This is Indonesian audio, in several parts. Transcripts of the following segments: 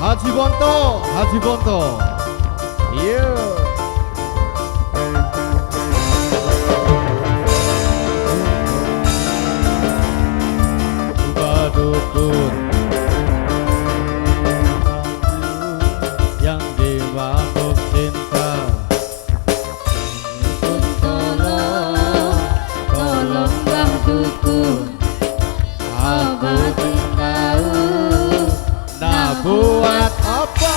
Haji Bonto, Haji Bonto. Iya. Dukun yang dimabuk cinta, Tolong, tolonglah dukun, obatin tahu. nah buat apa?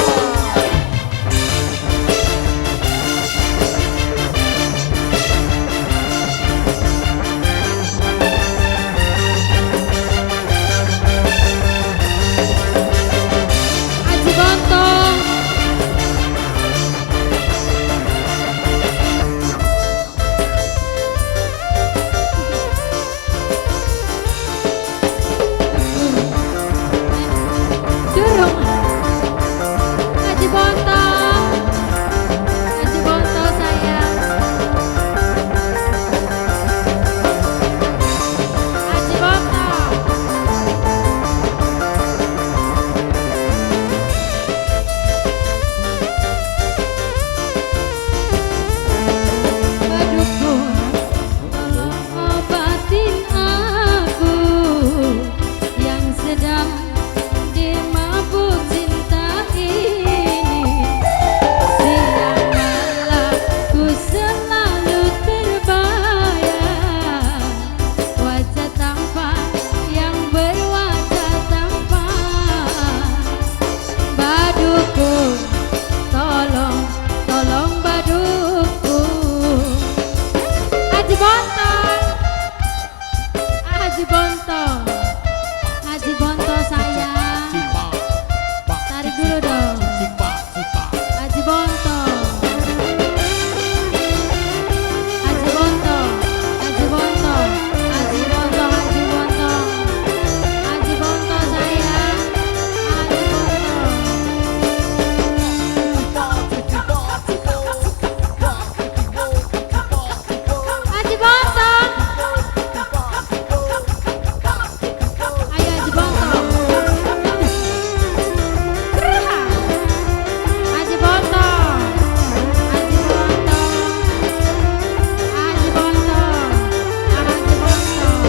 Haji Bontong. Durung. Haji Bontong. Haji Bontong sayang. Haji Bontong. Dukun, tolong obatin aku yang sedang dimabuk cinta ini. Siang malam ku selalu terbayang wajah tampan yang berwajah tampan. Badukun, tolong, tolong badukun. Haji Bontong, Haji Bontong, Haji Bontong sayang. Tarik dulu dong. Haji Bontong, Haji Bontong, Haji Bontong, Haji Bontong, Haji Bontong, Haji Bontong sayang. Haji Bontong. Haji Bontong. Ayo Haji Bontong. Haji Bontong. Haji Bontong. Haji Bontong. Haji Bontong.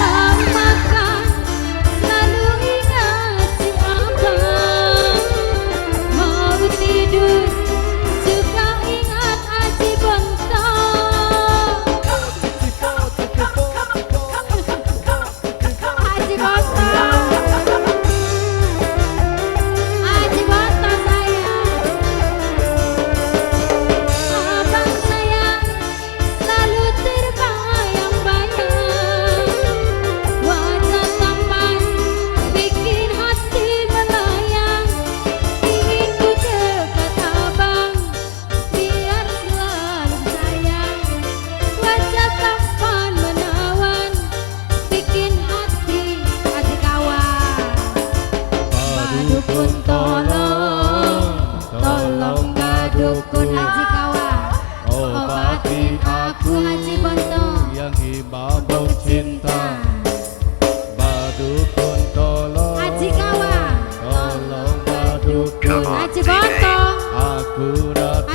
Mama kan selalu ingat si abang. Mau tidur juga ingat Haji Bontong. Haji Bontong. Haji Bontong sayang. Abang sayang selalu terbayang-bayang. Wajah tampan bikin hati melayang. Ingin ku dekat abang biar selalu sayang. Wajah tampan menawan bikin hati Haji kawan. Badukun tolong, tolong badukun Haji kawan. Obatin aku Haji Bontong. yang dimabuk cinta. Badukun tolong, Haji kawan. tolong badukun. Haji Bontong. Aku datang